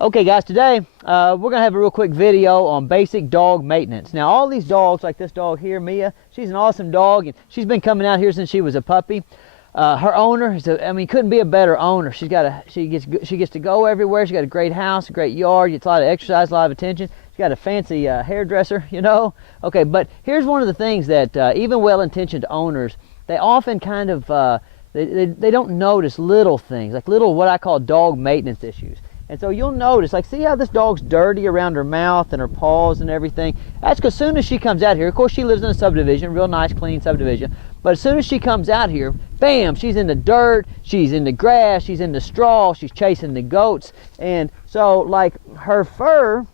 Okay guys, today we're going to have a real quick video on basic dog maintenance. Now all these dogs, like this dog here, Mia, she's an awesome dog and she's been coming out here since she was a puppy. Her owner is couldn't be a better owner. She gets to go everywhere. She got a great house, a great yard, gets a lot of exercise, a lot of attention. She got a fancy hairdresser, you know. Okay, but here's one of the things that even well-intentioned owners, they often kind of they don't notice little things, like little what I call dog maintenance issues. And so you'll notice, like, see how this dog's dirty around her mouth and her paws and everything? That's because as soon as she comes out here, of course she lives in a subdivision, real nice, clean subdivision, but as soon as she comes out here, bam, she's in the dirt, she's in the grass, she's in the straw, she's chasing the goats. And so, like, her fur,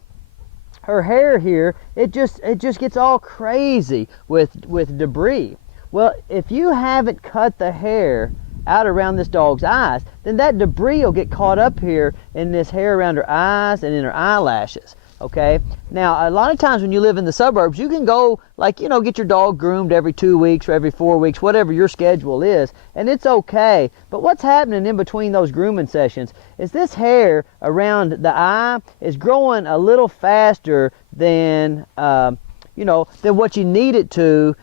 her hair here, it just gets all crazy with debris. Well, if you haven't cut the hair out around this dog's eyes, then that debris will get caught up here in this hair around her eyes and in her eyelashes. Okay, now a lot of times when you live in the suburbs, you can go, like, you know, get your dog groomed every 2 weeks or every 4 weeks, whatever your schedule is, and it's okay. But what's happening in between those grooming sessions is this hair around the eye is growing a little faster than than what you need it to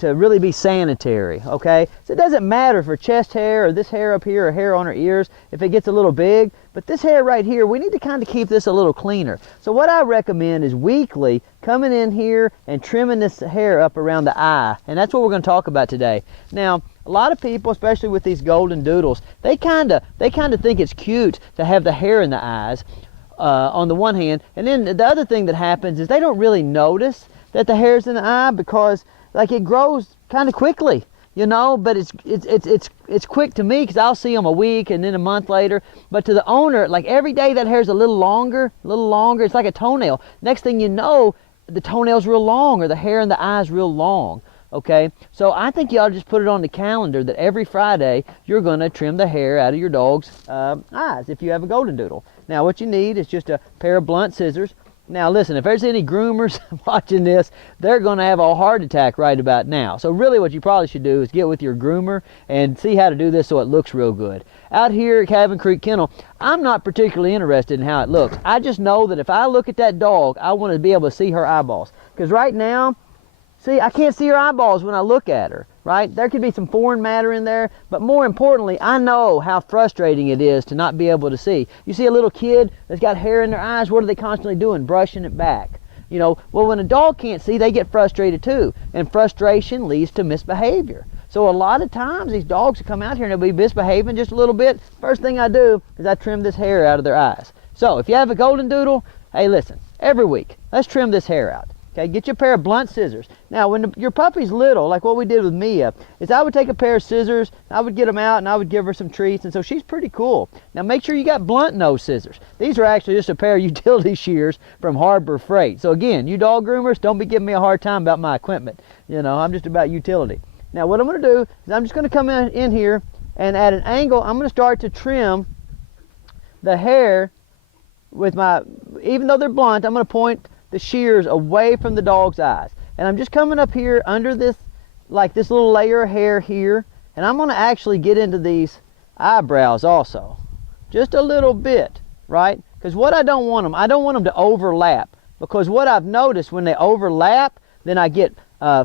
really be sanitary. Okay, so it doesn't matter for chest hair or this hair up here or hair on her ears if it gets a little big, but this hair right here, we need to kind of keep this a little cleaner. So what I recommend is weekly coming in here and trimming this hair up around the eye, and that's what we're going to talk about today. Now, a lot of people, especially with these golden doodles, they kind of think it's cute to have the hair in the eyes on the one hand, and then the other thing that happens is they don't really notice that the hair's in the eye because, like, it grows kind of quickly, you know. But it's quick to me because I'll see them a week and then a month later. But to the owner, like, every day that hair's a little longer. It's like a toenail. Next thing you know, the toenail's real long or the hair in the eye's real long. Okay, so I think you ought to just put it on the calendar that every Friday you're going to trim the hair out of your dog's eyes if you have a golden doodle. Now what you need is just a pair of blunt scissors. Now listen, if there's any groomers watching this, they're going to have a heart attack right about now. So really what you probably should do is get with your groomer and see how to do this so it looks real good. Out here at Cabin Creek Kennel, I'm not particularly interested in how it looks. I just know that if I look at that dog, I want to be able to see her eyeballs. Because right now, see, I can't see her eyeballs when I look at her, right? There could be some foreign matter in there, but more importantly, I know how frustrating it is to not be able to see. You see a little kid that's got hair in their eyes, what are they constantly doing? Brushing it back. You know, well, when a dog can't see, they get frustrated too, and frustration leads to misbehavior. So a lot of times these dogs will come out here and they'll be misbehaving just a little bit. First thing I do is I trim this hair out of their eyes. So if you have a golden doodle, hey, listen, every week, let's trim this hair out. Okay, get you a pair of blunt scissors. Now, when your puppy's little, like what we did with Mia, is I would take a pair of scissors, I would get them out, and I would give her some treats, and so she's pretty cool. Now, make sure you got blunt nose scissors. These are actually just a pair of utility shears from Harbor Freight. So again, you dog groomers, don't be giving me a hard time about my equipment. You know, I'm just about utility. Now, what I'm going to do is I'm just going to come in here, and at an angle, I'm going to start to trim the hair with my, even though they're blunt, I'm going to point the shears away from the dog's eyes. And I'm just coming up here under this, like this little layer of hair here, and I'm going to actually get into these eyebrows also. Just a little bit, right? Because what I don't want them to overlap. Because what I've noticed when they overlap, then I get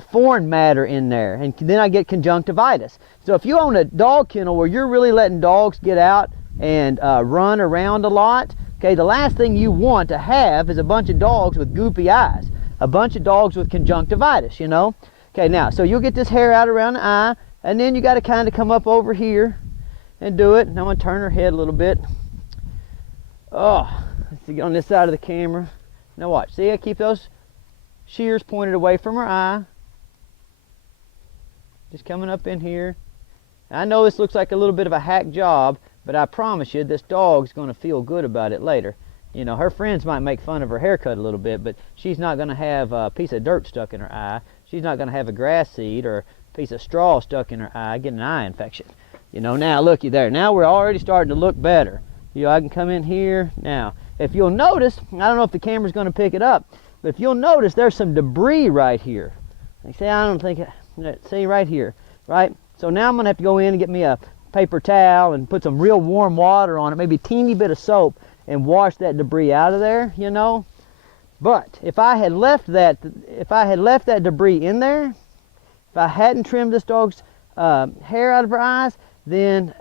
foreign matter in there, and then I get conjunctivitis. So if you own a dog kennel where you're really letting dogs get out and run around a lot, okay, the last thing you want to have is a bunch of dogs with goopy eyes, a bunch of dogs with conjunctivitis, you know. Okay, now, so you'll get this hair out around the eye, and then you got to kind of come up over here and do it. And I'm going to turn her head a little bit. Oh, let's see, on this side of the camera. Now watch, see, I keep those shears pointed away from her eye. Just coming up in here. I know this looks like a little bit of a hack job, but I promise you, this dog's going to feel good about it later. You know, her friends might make fun of her haircut a little bit, but she's not going to have a piece of dirt stuck in her eye. She's not going to have a grass seed or a piece of straw stuck in her eye, getting an eye infection. You know, now looky there. Now we're already starting to look better. You know, I can come in here. Now, if you'll notice, I don't know if the camera's going to pick it up, but if you'll notice, there's some debris right here. Like, see, I don't think, see right here, right? So now I'm going to have to go in and get me a paper towel and put some real warm water on it, maybe a teeny bit of soap, and wash that debris out of there, you know. But if I had left that debris in there, if I hadn't trimmed this dog's hair out of her eyes, then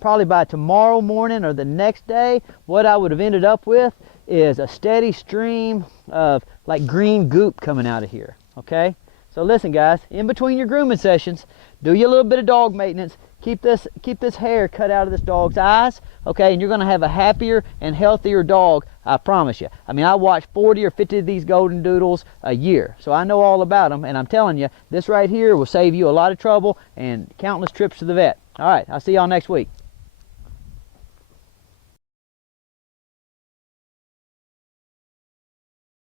probably by tomorrow morning or the next day, what I would have ended up with is a steady stream of like green goop coming out of here, okay? So listen guys, in between your grooming sessions, do you a little bit of dog maintenance, keep this hair cut out of this dog's eyes, okay? And you're gonna have a happier and healthier dog, I promise you. I mean, I watch 40 or 50 of these golden doodles a year, so I know all about them, and I'm telling you, this right here will save you a lot of trouble and countless trips to the vet. All right, I'll see y'all next week.